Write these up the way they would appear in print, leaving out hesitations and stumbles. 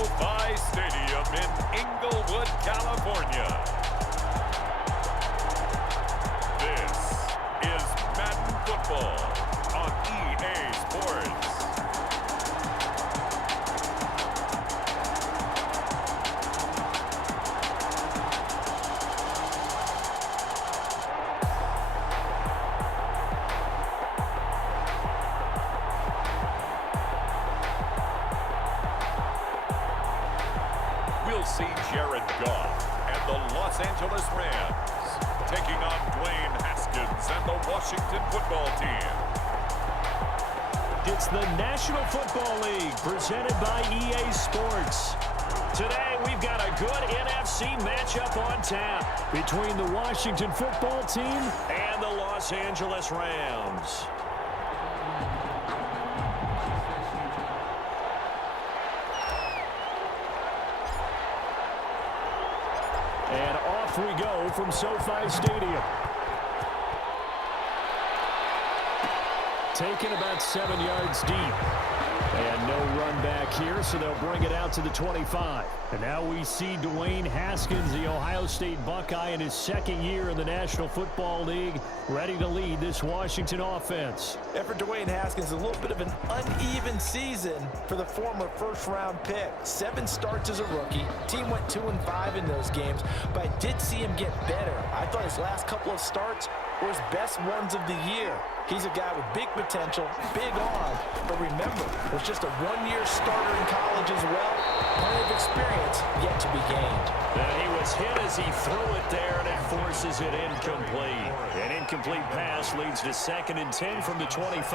SoFi Stadium in Inglewood, California. This is Madden Football on EA Sports. We'll see Jared Goff and the Los Angeles Rams taking on Dwayne Haskins and the Washington Football Team. It's the National Football League presented by EA Sports. Today we've got a good NFC matchup on tap between the Washington Football Team and the Los Angeles Rams. And off we go from SoFi Stadium. Taken about 7 yards deep. And no run back here, so they'll bring it out to the 25. And now we see Dwayne Haskins, the Ohio State Buckeye, in his second year in the National Football League, ready to lead this Washington offense. And for Dwayne Haskins, a little bit of an uneven season for the former first-round pick. 7 starts as a rookie. Team went 2-5 in those games, but I did see him get better. I thought his last couple of starts were his best ones of the year. He's a guy with big potential, big arm, but remember, was just a one-year starter in college as well. Plenty of experience yet to be gained. And he was hit as he threw it there, and it forces it incomplete. An incomplete pass leads to 2nd and 10 from the 25.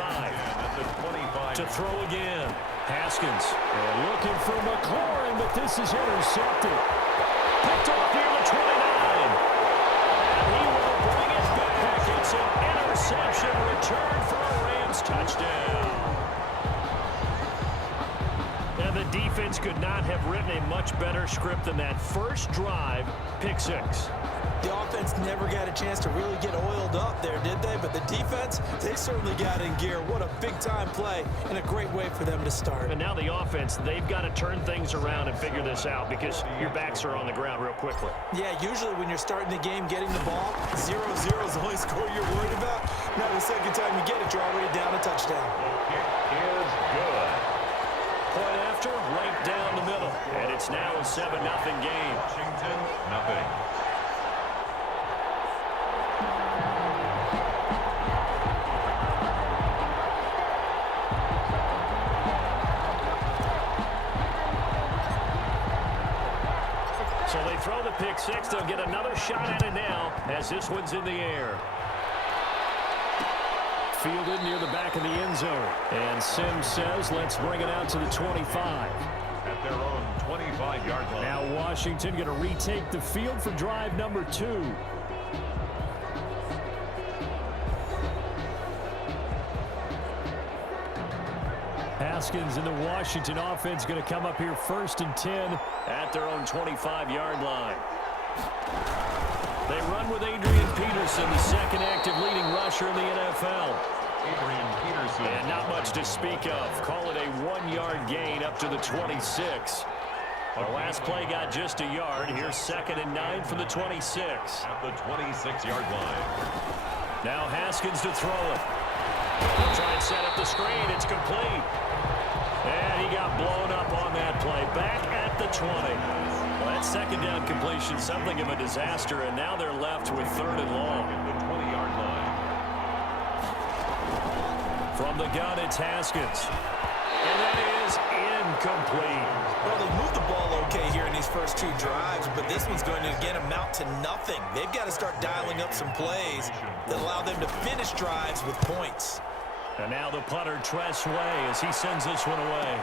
To throw again. Haskins looking for McLaurin, but this is intercepted. Picked off near the 29. And he will bring it back. It's an interception return for a Rams touchdown. And the defense could not have written a much better script than that first drive, pick 6. The offense never got a chance to really get oiled up there, did they? But the defense, they certainly got in gear. What a big-time play and a great way for them to start. And now the offense, they've got to turn things around and figure this out because your backs are on the ground real quickly. Yeah, usually when you're starting the game, getting the ball, 0-0 is the only score you're worried about. Now the second time you get it, you're already down a touchdown. It is good. Point after, right down the middle. And it's now a 7-0 game. Washington, nothing. So they throw the pick 6. They'll get another shot at it now as this one's in the air. Fielded near the back of the end zone. And Sims says, let's bring it out to the 25. At their own 25-yard line. Now Washington going to retake the field for drive number 2. Haskins and the Washington offense going to come up here 1st and 10 at their own 25-yard line. They run with Adrian Peterson, the second active leading rusher in the NFL. Adrian Peterson. And not much to speak of. Call it a 1-yard gain up to the 26. Our last play got just a yard. Here's 2nd and 9 from the 26. At the 26-yard line. Now Haskins to throw it. He'll try and set up the screen. It's complete. And he got blown up on that play. Back at the 20. Well, that second down completion, something of a disaster, and now they're left with 3rd and long. At the 20-yard line. From the gun, it's Haskins. And that is incomplete. Well, they moved the ball okay here in these first 2 drives, but this one's going to, again, amount to nothing. They've got to start dialing up some plays that allow them to finish drives with points. And now the punter, Tress Way, as he sends this one away.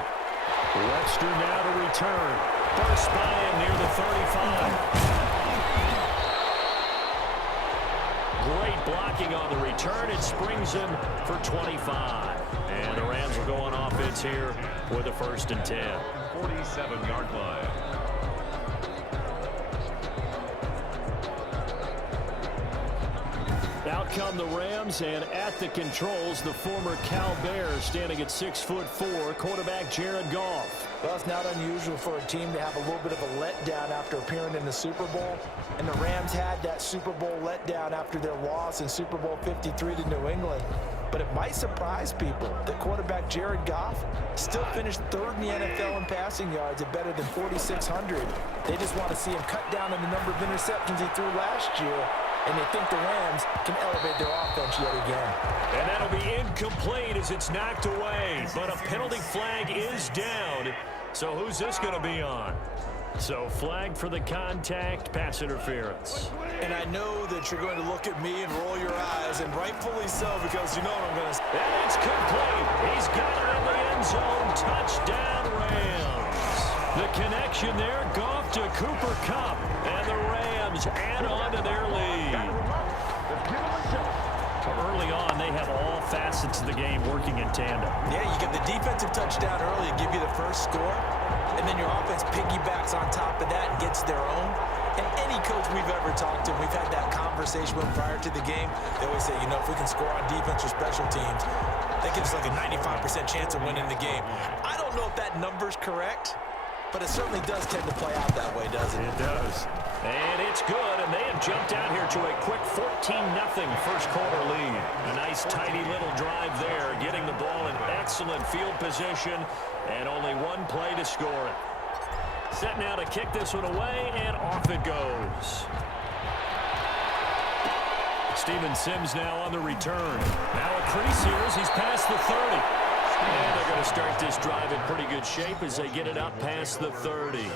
Webster now to return. First by him near the 35. Great blocking on the return. It springs him for 25. And the Rams will go on offense here with a 1st and 10. 47-yard line. Out come the Rams, and at the controls, the former Cal Bear standing at 6'4", quarterback Jared Goff. Well, it's not unusual for a team to have a little bit of a letdown after appearing in the Super Bowl. And the Rams had that Super Bowl letdown after their loss in Super Bowl 53 to New England. But it might surprise people that quarterback Jared Goff still finished third in the NFL in passing yards at better than 4,600. They just want to see him cut down on the number of interceptions he threw last year, and they think the Rams can elevate their offense yet again. And that'll be incomplete as it's knocked away. But a penalty flag is down. So who's this going to be on? So flag for the contact, pass interference. And I know that you're going to look at me and roll your eyes, and rightfully so, because you know what I'm going to say. And it's complete. He's got it in the end zone. Touchdown, Rams. The connection there, Goff to Cooper Kupp. And the Rams add on to their lead. Early on, they have all facets of the game working in tandem. Yeah, you get the defensive touchdown early and give you the first score, and then your offense piggybacks on top of that and gets their own. And any coach we've ever talked to, we've had that conversation with prior to the game, they always say, you know, if we can score on defense or special teams, that gives us like a 95% chance of winning the game. I don't know if that number's correct, but it certainly does tend to play out that way, doesn't it? It does. And it's good, and they have jumped out here to a quick 14-0 first quarter lead. A nice, tidy little drive there, getting the ball in excellent field position, and only one play to score it. Set now to kick this one away, and off it goes. Steven Sims now on the return. Now a crease here as he's past the 30. And they're going to start this drive in pretty good shape as they get it up past the 30.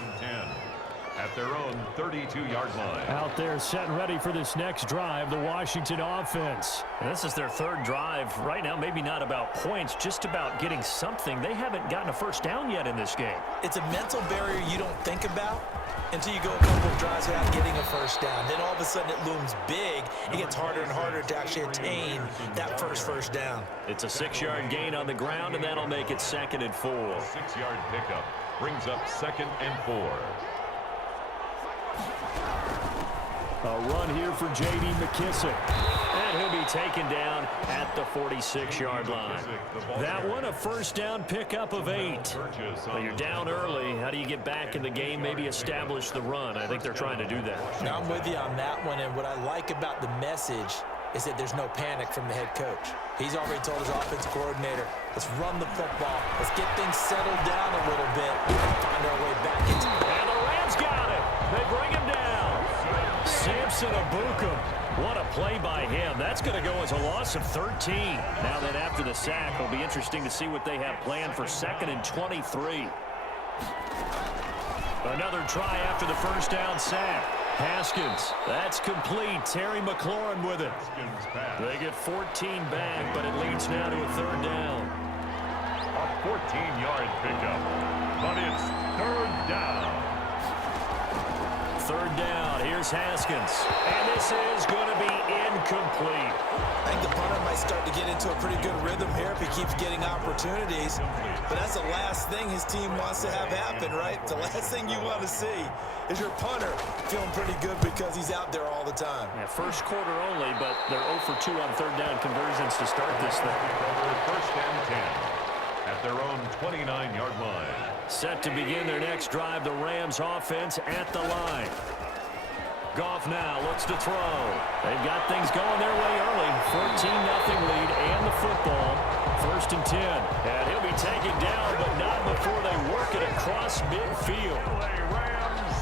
At their own 32-yard line. Out there set and ready for this next drive, the Washington offense. And this is their third drive. Right now, maybe not about points, just about getting something. They haven't gotten a first down yet in this game. It's a mental barrier you don't think about until you go a couple of drives without getting a first down. Then all of a sudden it looms big. It gets harder and harder to actually attain that first down. It's a 6-yard gain on the ground, and that'll make it 2nd and 4. 6-yard pickup brings up 2nd and 4. A run here for J.D. McKissick. And he'll be taken down at the 46-yard line. That one, a first down pickup of 8. Well, you're down early. How do you get back in the game, maybe establish the run? I think they're trying to do that. Now, I'm with you on that one, and what I like about the message is that there's no panic from the head coach. He's already told his offensive coordinator, let's run the football. Let's get things settled down a little bit and find our way back into it. And the Rams got it. They bring him down. Samson Abukum. What a play by him. That's going to go as a loss of 13. Now that after the sack, it'll be interesting to see what they have planned for 2nd and 23. Another try after the first down sack. Haskins, that's complete. Terry McLaurin with it. They get 14 back, but it leads now to a 3rd down. A 14-yard pickup, but it's 3rd down. 3rd down, here's Haskins. And this is going to be incomplete. I think the punter might start to get into a pretty good rhythm here if he keeps getting opportunities. But that's the last thing his team wants to have happen, right? The last thing you want to see is your punter feeling pretty good because he's out there all the time. Yeah, first quarter only, but they're 0 for 2 on 3rd down conversions to start this thing. 1st and 10 at their own 29-yard line. Set to begin their next drive, the Rams offense at the line. Goff now looks to throw. They've got things going their way early. 14-0 lead and the football. 1st and 10. And he'll be taken down, but not before they work it across midfield. Rams.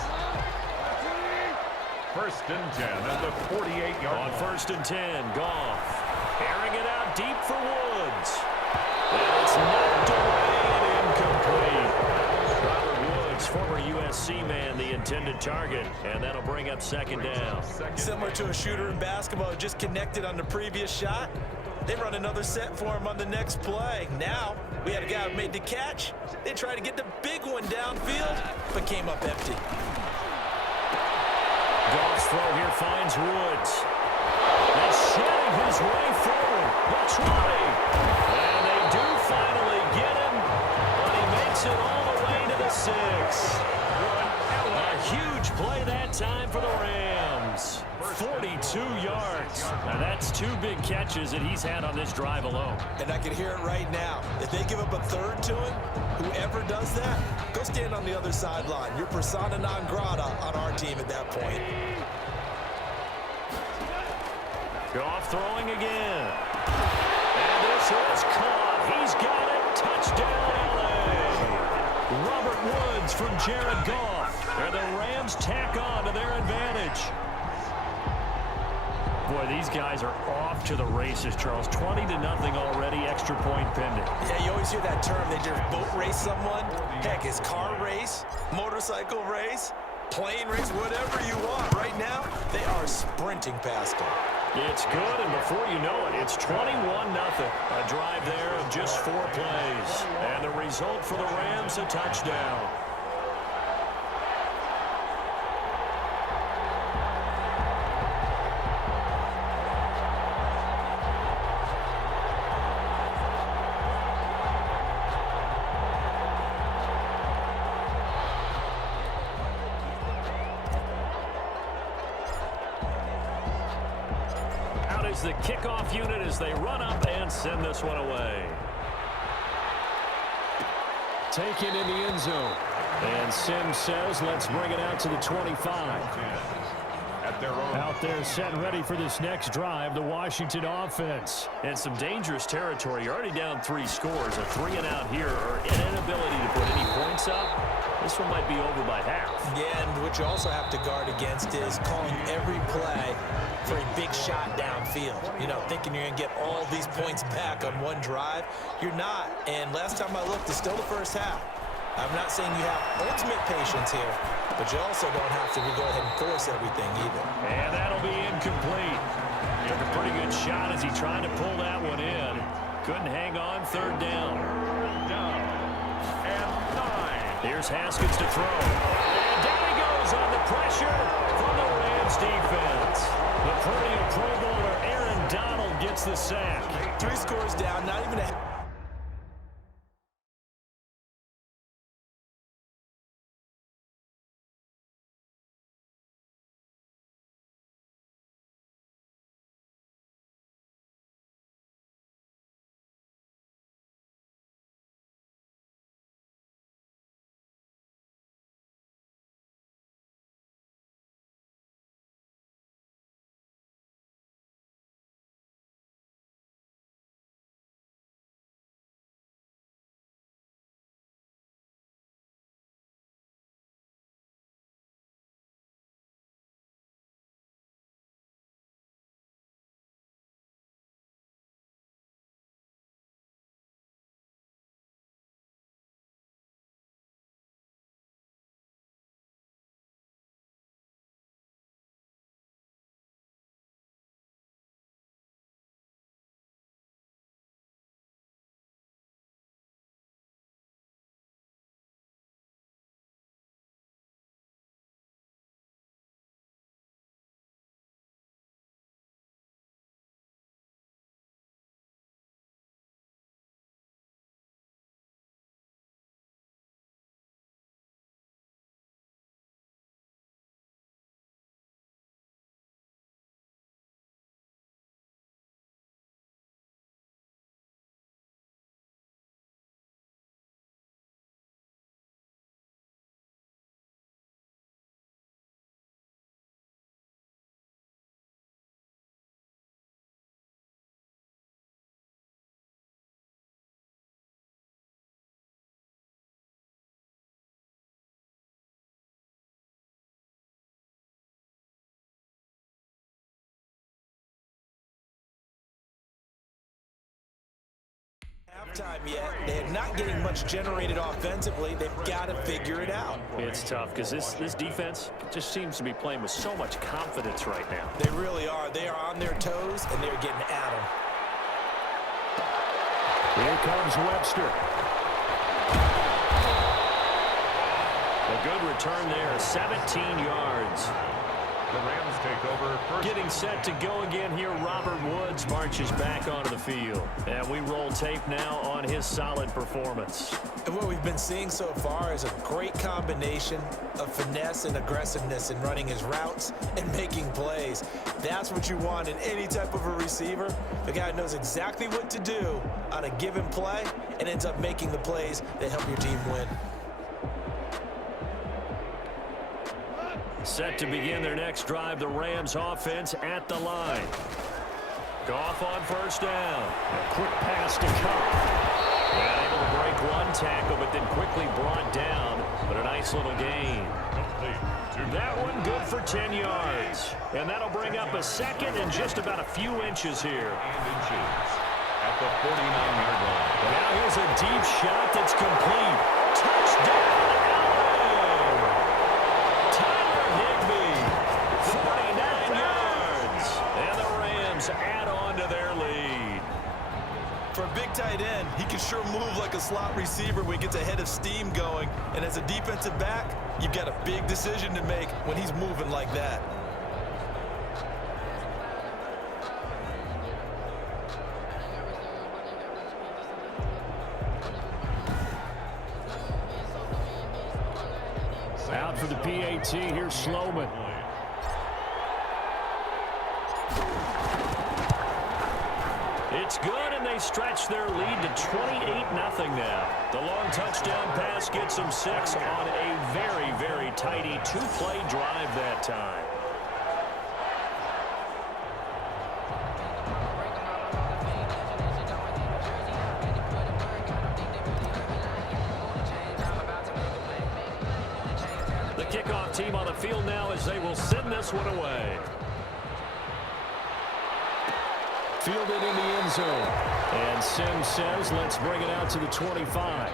1st and 10 at the 48-yard line. On 1st and 10, Goff airing it out deep for Woods. And it's knocked away and incomplete. Robert Woods, former USC man, the intended target, and that'll bring up 2nd down. Similar to a shooter in basketball who just connected on the previous shot. They run another set for him on the next play. Now, we had a guy who made the catch. They tried to get the big one downfield, but came up empty. Goff's throw here finds Woods. And shedding his way forward. The 20. And they do finally get him, but he makes it all the way to the 6. A huge play that time for the Rams. 42 yards. yards. Now that's 2 big catches that he's had on this drive alone. And I can hear it right now. If they give up a third to him, whoever does that, go stand on the other sideline. You're persona non grata on our team at that point. Goff throwing again. And this is caught. He's got it. Touchdown, L.A. Robert Woods from Jared Goff. And the Rams tack on to their advantage. Boy, these guys are off to the races, Charles. 20-0 already, extra point pending. Yeah, you always hear that term. They just boat race someone. Heck, it's car race, motorcycle race, plane race, whatever you want. Right now, they are sprinting past them. It's good, and before you know it, it's 21-0. A drive there of just 4 plays. And the result for the Rams, a touchdown. The kickoff unit as they run up and send this one away. Taken in the end zone. And Sims says, let's bring it out to the 25. Out there set and ready for this next drive, the Washington offense. And some dangerous territory. You're already down 3 scores. A 3-and-out here, or an inability to put any points up. This one might be over by half. Yeah, and what you also have to guard against is calling every play for a big shot downfield. You know, thinking you're going to get all these points back on one drive. You're not. And last time I looked, it's still the first half. I'm not saying you have ultimate patience here, but you also don't have to go ahead and force everything either. And that'll be incomplete. Took a pretty good shot as he tried to pull that one in. Couldn't hang on, 3rd down. And 9. Here's Haskins to throw. And down he goes on the pressure from the Rams defense. The perennial Pro Bowler Aaron Donald gets the sack. 3 scores down, not even a... Halftime yet. They're not getting much generated offensively. They've got to figure it out. It's tough because this defense just seems to be playing with so much confidence right now. They really are. They are on their toes, and they're getting at them. Here comes Webster. A good return there, 17 yards. The Rams take over first. Getting set to go again here, Robert Woods marches back onto the field. And we roll tape now on his solid performance. And what we've been seeing so far is a great combination of finesse and aggressiveness in running his routes and making plays. That's what you want in any type of a receiver. The guy knows exactly what to do on a given play and ends up making the plays that help your team win. Set to begin their next drive, the Rams offense at the line. Goff on first down. A quick pass to Cup. And able to break one tackle, but then quickly brought down. But a nice little gain. That one good for 10 yards. And that'll bring up a second and just about a few inches here. At the 49-yard line. Now here's a deep shot that's complete. Touchdown, LA! Tyler Higbee, 49 yards. And the Rams add on to their lead. For a big tight end, he can sure move like a slot receiver when he gets a head of steam going. And as a defensive back, you've got a big decision to make when he's moving like that. Out for the PAT, here's Sloman. It's good, and they stretch their lead to 28-0 now. The long touchdown pass gets them 6 on a very, very tidy two-play drive that time. The kickoff team on the field now as they will send this one away. Fielded in the end zone. And Sims says, let's bring it out to the 25.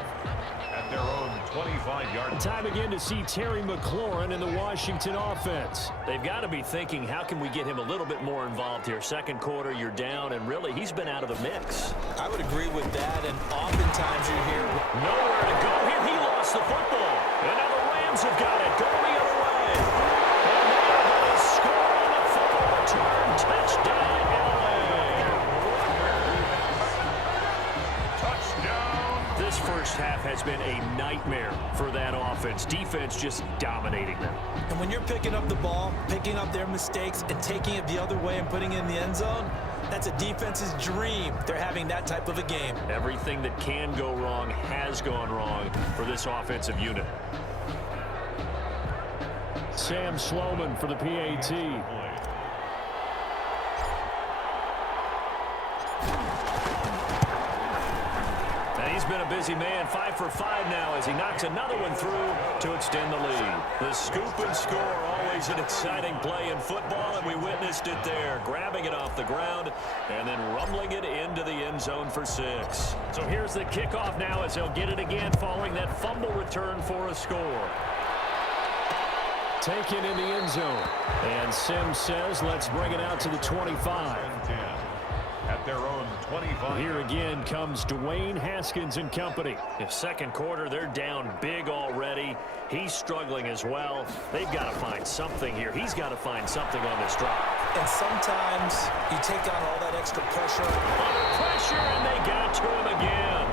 At their own 25-yard. Time again to see Terry McLaurin in the Washington offense. They've got to be thinking, how can we get him a little bit more involved here? Second quarter, you're down, and really, he's been out of the mix. I would agree with that, and oftentimes you hear nowhere to go here. He lost the football. And now the Rams have got it. Going the other way. And they're going to score on the fumble return. Touchdown, This first half has been a nightmare for that offense. Defense just dominating them. And when you're picking up the ball, picking up their mistakes, and taking it the other way and putting it in the end zone, that's a defense's dream. They're having that type of a game. Everything that can go wrong has gone wrong for this offensive unit. Sam Sloman for the PAT. He's been a busy man, 5 for 5 now as he knocks another one through to extend the lead. The scoop and score, always an exciting play in football, and we witnessed it there, grabbing it off the ground and then rumbling it into the end zone for 6. So here's the kickoff now as they'll get it again following that fumble return for a score. Taken in the end zone. And Sims says, let's bring it out to the 25. At their own 25. Here again comes Dwayne Haskins and company. In second quarter, they're down big already. He's struggling as well. They've got to find something here. He's got to find something on this drive. And sometimes you take on all that extra pressure. Under pressure, and they got to him again.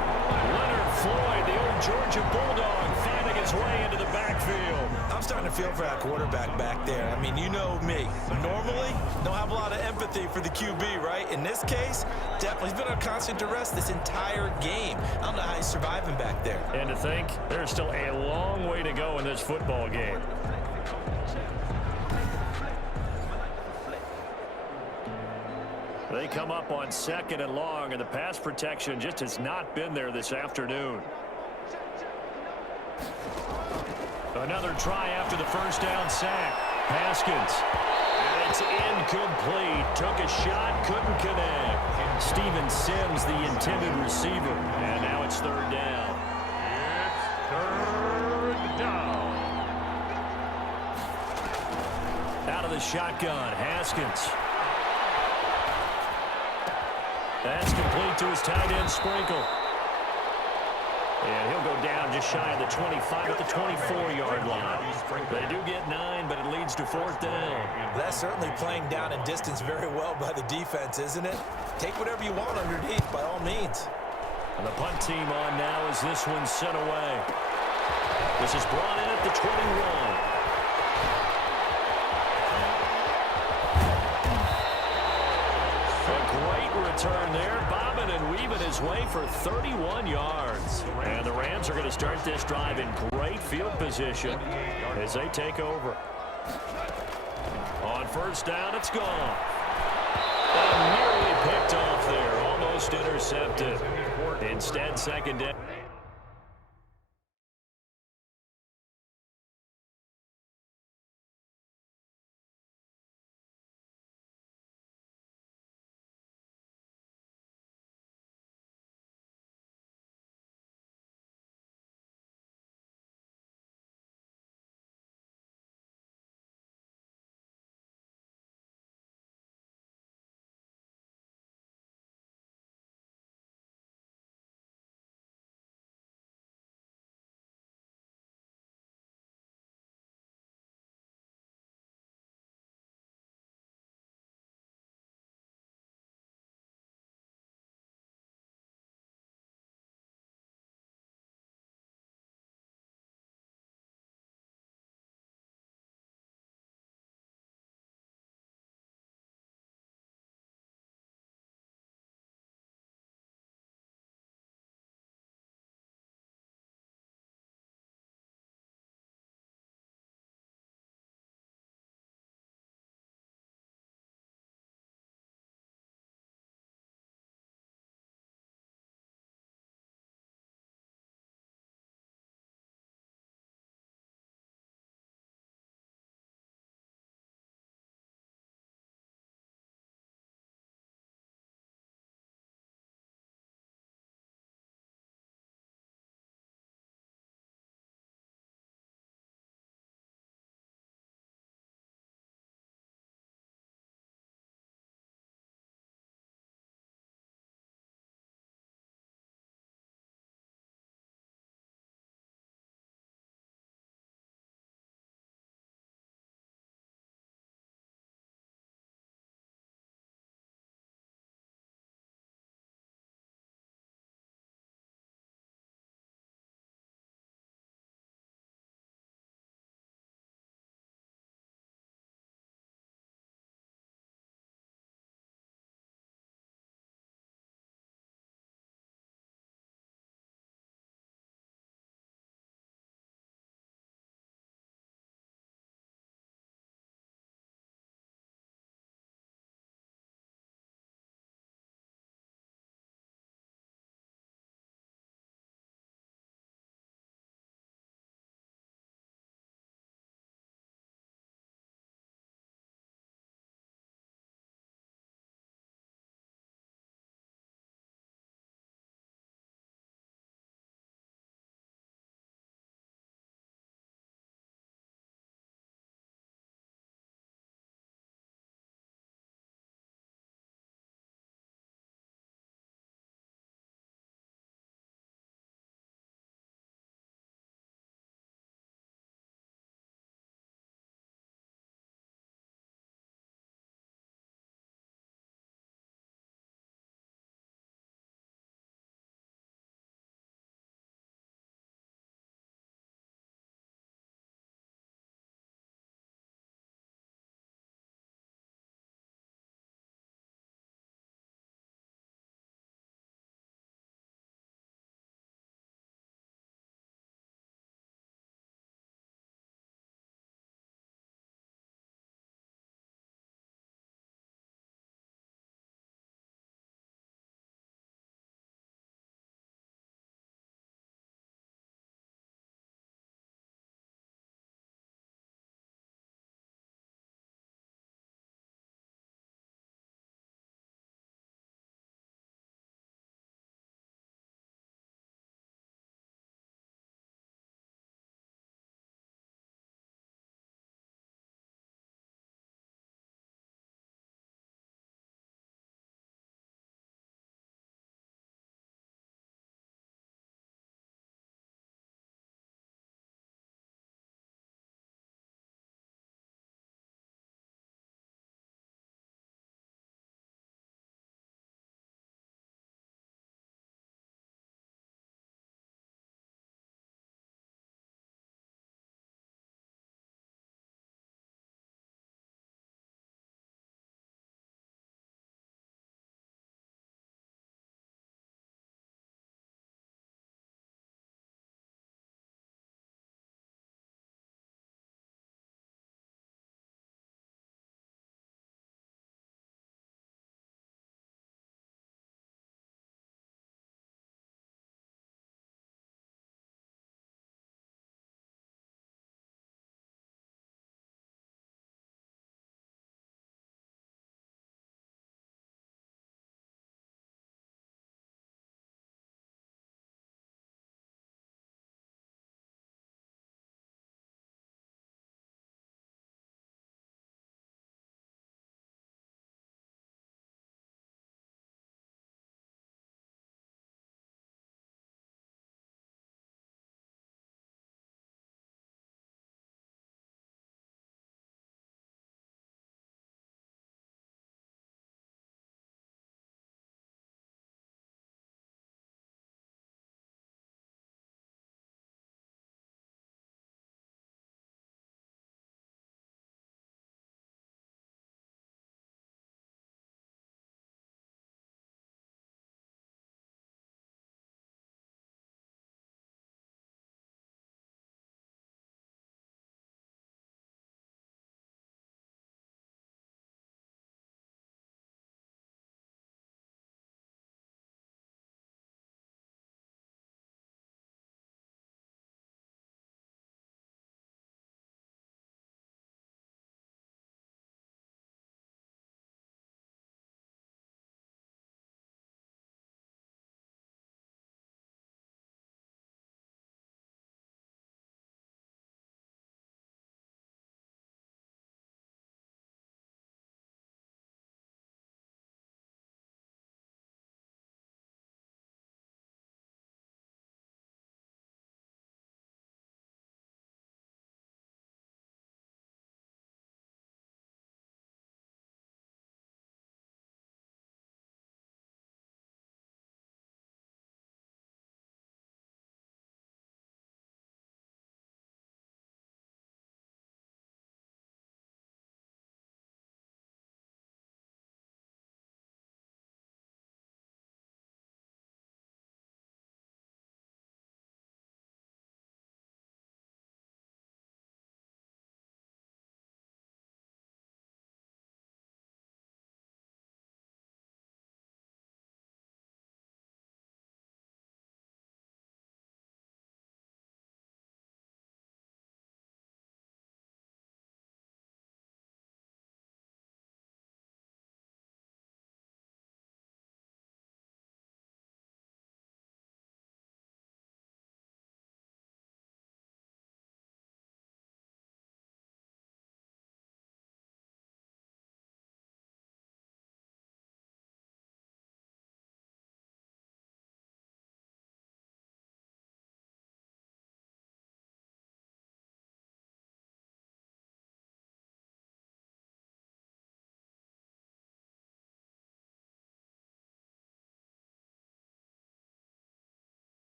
Leonard Floyd, the old Georgia Bulldog, finding his way into the backfield. I'm starting to feel for that quarterback back there. I mean, you know me. Normally, don't have a lot of empathy for the QB, right? In this case, definitely he's been on constant duress this entire game. I don't know how he's surviving back there. And to think, there's still a long way to go in this football game. They come up on 2nd and long, and the pass protection just has not been there this afternoon. Another try after the first down sack. Haskins. And it's incomplete. Took a shot, couldn't connect. Steven Sims, the intended receiver. And now it's 3rd down. It's 3rd down. Out of the shotgun, Haskins. That's complete to his tight end, Sprinkle. And he'll go down just shy of the 25 at the 24-yard line. They do get 9, but it leads to 4th down. That's certainly playing down in distance very well by the defense, isn't it? Take whatever you want underneath, by all means. And the punt team on now as this one's sent away. This is brought in at the 21. A great return there, bobbing and weaving his way for 31 yards. And the Rams are going to start this drive in great field position as they take over. On 1st down, it's gone. And nearly picked off there, almost intercepted. Instead, 2nd down.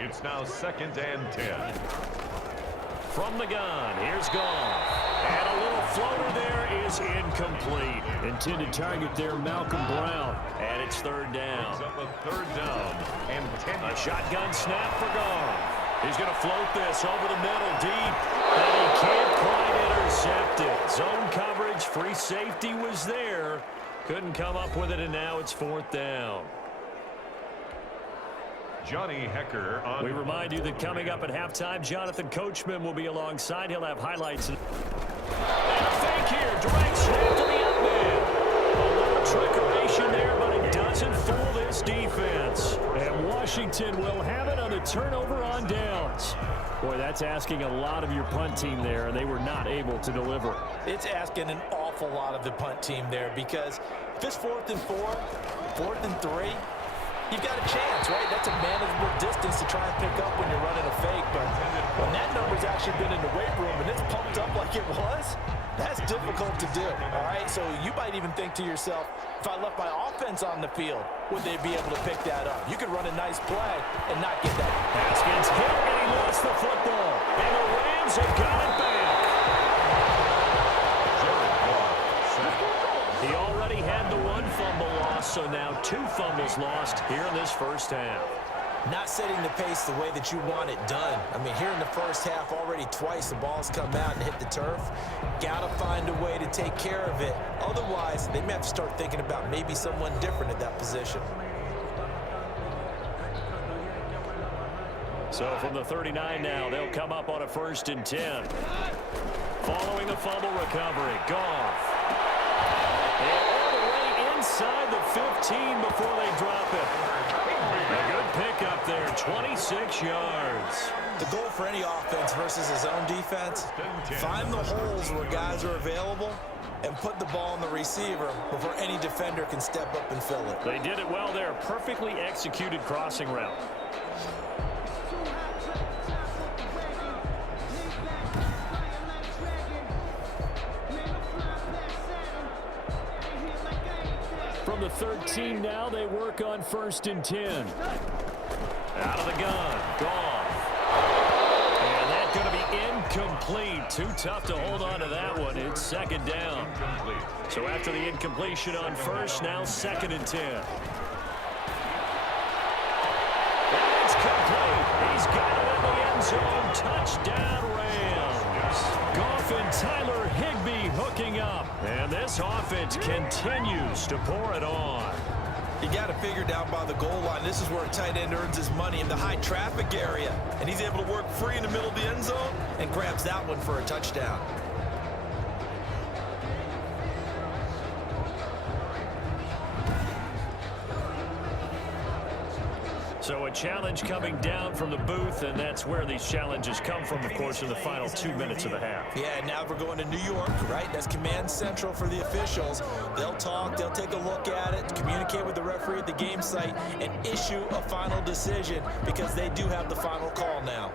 It's now 2nd and 10. From the gun, here's Goff. And a little floater there is incomplete. Intended target there, Malcolm Brown. And it's 3rd down. It's up a 3rd down and 10. A shotgun snap for Goff. He's going to float this over the middle deep. And he can't quite intercept it. Zone coverage, free safety was there. Couldn't come up with it, and now it's 4th down. Johnny Hecker on. We remind you that coming up at halftime, Jonathan Coachman will be alongside. He'll have highlights. And a fake here. Direct snap to the up man. A little trickeration there, but it doesn't fool this defense. And Washington will have it on the turnover on downs. Boy, that's asking a lot of your punt team there, and they were not able to deliver. It's asking an awful lot of the punt team there, because if it's 4th and 4, 4th and 3, you've got a chance, right? That's a manageable distance to try and pick up when you're running a fake. But when that number's actually been in the weight room and it's pumped up like it was, that's difficult to do, all right? So you might even think to yourself, if I left my offense on the field, would they be able to pick that up? You could run a nice play and not get that. Haskins hit, and he lost the football. And the Rams have got it back. He already had the 1 fumble loss, so now 2 fumbles lost here in this first half. Not setting the pace the way that you want it done. I mean, here in the first half, already twice the ball's come out and hit the turf. Got to find a way to take care of it. Otherwise, they may have to start thinking about maybe someone different at that position. So from the 39 now, they'll come up on a 1st and 10. Following the fumble recovery, Goff. And all the way inside the 15 before they drop it. A good pickup there, 26 yards. The goal for any offense versus his own defense, find the holes where guys are available and put the ball on the receiver before any defender can step up and fill it. They did it well there. Perfectly executed crossing route. From the 13 now, they work on 1st and 10. Out of the gun, Goff. And that's going to be incomplete. Too tough to hold on to that one. It's 2nd down. So after the incompletion on 1st, now 2nd and 10. And it's complete. He's got it in the end zone. Touchdown, Rams. Goff and Tyler Higbee hooking up. And this offense continues to pour it on. You got to figure down by the goal line. This is where a tight end earns his money, in the high traffic area. And he's able to work free in the middle of the end zone and grabs that one for a touchdown. So a challenge coming down from the booth, and that's where these challenges come from, of course, in the final 2 minutes of the half. Yeah, now we're going to New York, right? That's command central for the officials. They'll talk, they'll take a look at it, communicate with the referee at the game site, and issue a final decision, because they do have the final call now.